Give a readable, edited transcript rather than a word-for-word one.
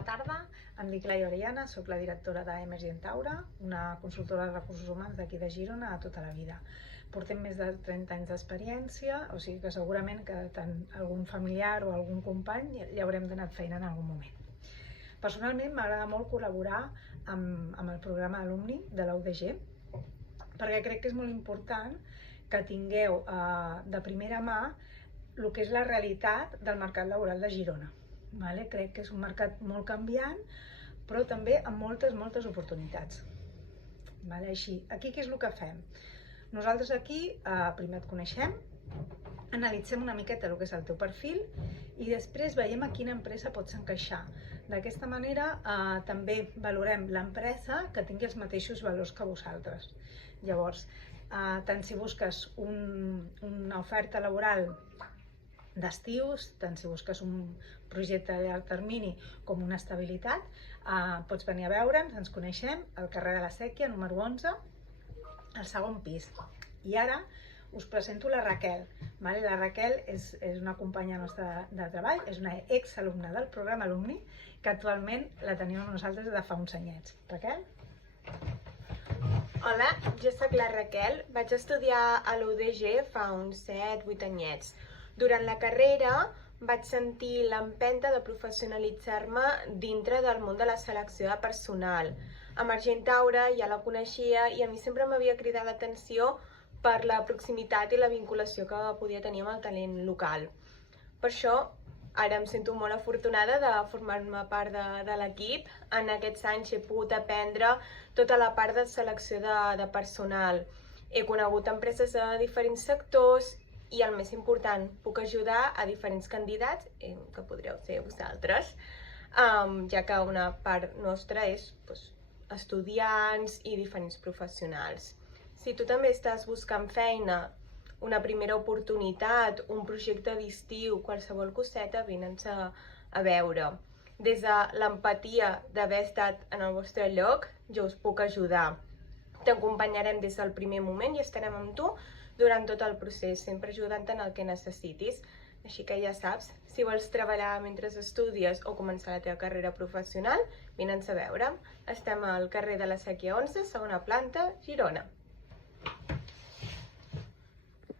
Bona tarda, em dic Laia Orellana, soc la directora d'Emergent Aura, una consultora de recursos humans d'aquí de Girona a tota la vida. Portem més de 30 anys d'experiència, o sigui que segurament que tant algun familiar o algun company ja haurem donat feina en algun moment. Personalment m'agrada molt col·laborar amb el programa alumni de la UDG, perquè crec que és molt important que tingueu de primera mà el que és la realitat del mercat laboral de Girona. Crec que és un mercat molt canviant, però també amb moltes oportunitats. Així, aquí què és el que fem? Nosaltres aquí primer et coneixem, analitzem una miqueta el que és el teu perfil i després veiem a quina empresa pots encaixar. D'aquesta manera també valorem l'empresa que tingui els mateixos valors que vosaltres. Llavors, tant si busques una oferta laboral d'estius, tant si busques un projecte a llarg termini com una estabilitat, pots venir a veure'ns, ens coneixem, al carrer de la Sèquia, número 11, al segon pis. I ara us presento la Raquel. La Raquel és una companya nostra de treball, és una exalumna del programa alumni, que actualment la tenim amb nosaltres de fa uns anyets. Raquel? Hola, jo sóc la Raquel, vaig estudiar a l'UDG fa uns 7-8 anyets. Durant la carrera vaig sentir l'empenta de professionalitzar-me dintre del món de la selecció de personal. Emergent Aura ja la coneixia i a mi sempre m'havia cridat l'atenció per la proximitat i la vinculació que podia tenir amb el talent local. Per això, ara em sento molt afortunada de formar-me part de l'equip. En aquests anys he pogut aprendre tota la part de selecció de personal. He conegut empreses de diferents sectors i el més important, puc ajudar a diferents candidats, que podríeu ser vosaltres, ja que una part nostra és estudiants i diferents professionals. Si tu també estàs buscant feina, una primera oportunitat, un projecte d'estiu, qualsevol coseta, vine'ns a veure. Des de l'empatia d'haver estat en el vostre lloc, jo us puc ajudar. T'acompanyarem des del primer moment i estarem amb tu durant tot el procés, sempre ajudant-te en el que necessitis. Així que ja saps, si vols treballar mentre estudies o començar la teva carrera professional, vine'ns a veure'm. Estem al carrer de la Sèquia 11, segona planta, Girona.